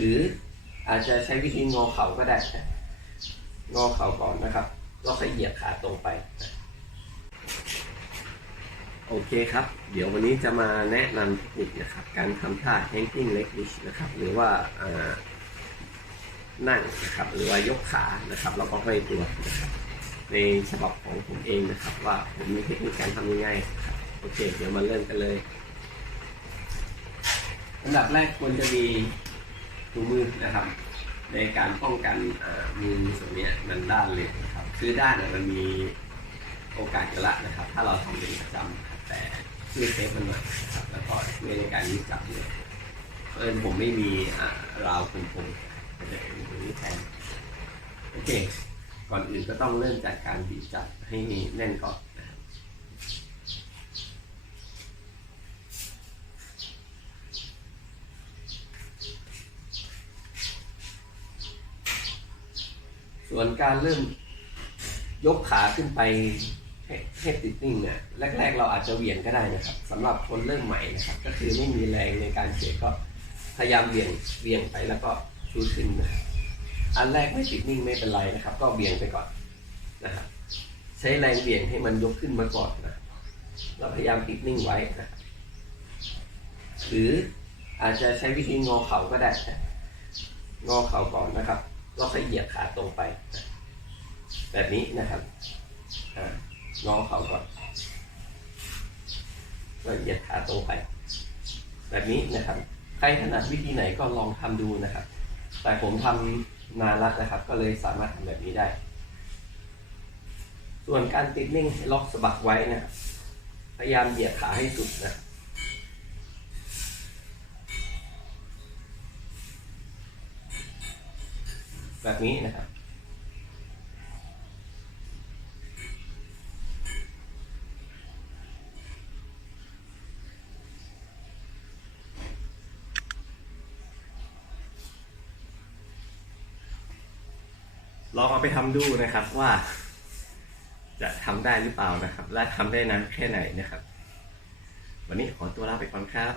หรืออาจจะใช้วิธีงอเข่าก็ได้นะงอเข่าก่อนนะครับแล้วค่อยเหยียดขาตรงไป โอเคครับ เดี๋ยววันนี้จะมาแนะนำเทคนิคนะครับ การทำท่า hanging leg lift นะครับ หรือว่านั่งนะครับ หรือว่ายกขานะครับแล้วก็ห้อยตัวนะครับ ในฉบับของผมเองนะครับ ว่าผมมีเทคนิคการทำยังไงนะครับโอเค เดี๋ยวมาเริ่มกันเลยอันดับแรกควรจะมี ถุงมือนะครับ ในการป้องกันมือส่วนนี้มันด้านเลยครับ คือด้านเนี่ยมันมีโอกาสจะละนะครับ ถ้าเราทำเป็นประจำแต่ช่วยเซฟมันหน่อยครับแล้วก็ช่วยในการยึดจับเนี่ยเอิญผมไม่มีราวคุมๆก็จะเป็นตรงนี้แทนโอเค ก่อนอื่นก็ต้องเริ่มจากการบีบจับให้แน่นก่อนนะครับ ส่วนการเริ่มยกขาขึ้นไปให้ติดนิ่งเนี่ยแรก ๆ เราอาจจะเหวี่ยงก็ได้นะครับสำหรับคนเริ่มใหม่นะครับ ก็คือไม่มีแรงในการเฉยก็พยายามเหวี่ยงเหวี่ยงไปแล้วก็ชูขึ้นนะครับอันแรกไม่ติดนิ่งไม่เป็นไรนะครับ ก็เหวี่ยงไปก่อนนะครับใช้แรงเหวี่ยงให้มันยกขึ้นมาก่อนนะเราพยายามติดนิ่งไว้นะหรืออาจจะใช้วิธีงอเข่าก็ได้ งอเข่าก่อนนะครับ แล้วค่อยเหยียดขาตรงไป แบบนี้นะครับอ่างอเข่าก่อนก็เหยียดขาตรงไป แบบนี้นะครับ ใครถนัดวิธีไหนก็ลองทำดูนะครับ แต่ผมทำนานแล้วนะครับ ก็เลยสามารถทำแบบนี้ได้ ส่วนการติดนิ่งล็อกสะบักไว้นะพยายามเหยียดขาให้สุดนะ แบบนี้นะครับลองเอาไปทำดูนะครับว่า จะทำได้หรือเปล่านะครับ และทำได้นานแค่ไหนนะครับ วันนี้ขอตัวลาไปก่อนครับ